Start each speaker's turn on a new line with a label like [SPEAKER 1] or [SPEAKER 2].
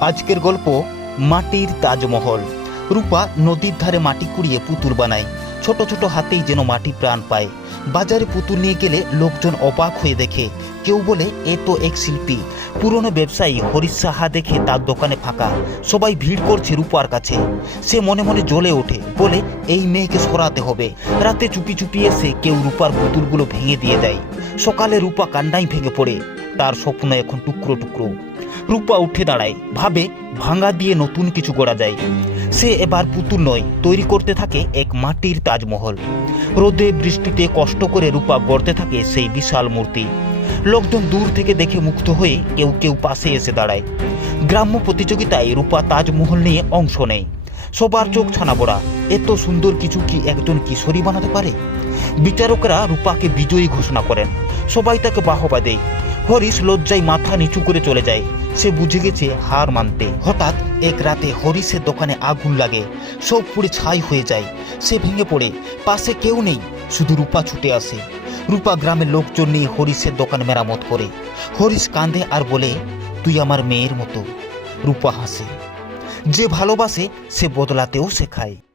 [SPEAKER 1] আজকের গল্প মাটির তাজমহল। রূপা নদীর ধারে মাটি কুড়িয়ে পুতুল বানায়। ছোট ছোট হাতেই যেন মাটি প্রাণ পায়। বাজারে পুতুল নিয়ে গেলে লোকজন অবাক হয়ে দেখে। কেউ বলে, এ তো এক শিল্পী। পুরনো ব্যবসায়ী হরিশ সাহা দেখে তার দোকানে ফাঁকা। সবাই ভিড় করছে রূপার কাছে। সে মনে মনে জ্বলে ওঠে। বলে, এই মেয়েকে সরাতে হবে। রাতে চুপি চুপি এসে কেউ রূপার পুতুলগুলো ভেঙে দিয়ে দেয়। সকালে রূপা কান্নাই ভেঙে পড়ে। তার স্বপ্ন এখন টুকরো টুকরো। রূপা উঠে দাঁড়ায়, ভাবে ভাঙা দিয়ে নতুন কিছু গড়া যায়। সে এবার পুতুল নয়, তৈরি করতে থাকে এক মাটির তাজমহল। রোদে বৃষ্টিতে কষ্ট করে রূপা গড়তে থাকে সেই বিশাল মূর্তি। লোকজন দূর থেকে দেখে মুগ্ধ হয়ে কেউ কেউ পাশে এসে দাঁড়ায়। গ্রাম্য প্রতিযোগিতায় রূপা তাজমহল নিয়ে অংশ নেয়। সবার চোখ ছানা পড়া এত সুন্দর কিছু কি একজন কিশোরী বানাতে পারে? বিচারকরা রূপাকে বিজয়ী ঘোষণা করেন। সবাই তাকে বাহবা দেয়। হরিশ লজ্জায় মাথা নিচু করে চলে যায়। সে বুঝে গেছে হার মানতে। হঠাৎ এক রাতে হরিশের দোকানে আগুন লাগে। সব পুড়ে ছাই হয়ে যায়। সে ভেঙে পড়ে। পাশে কেউ নেই। শুধু রূপা ছুটে আসে। রূপা গ্রামের লোকজন নিয়ে হরিশের দোকান মেরামত করে। হরিশ কাঁদে আর বলে, তুই আমার মেয়ের মতো। রূপা হাসে। যে ভালোবাসে, সে বদলাতেও শেখায়।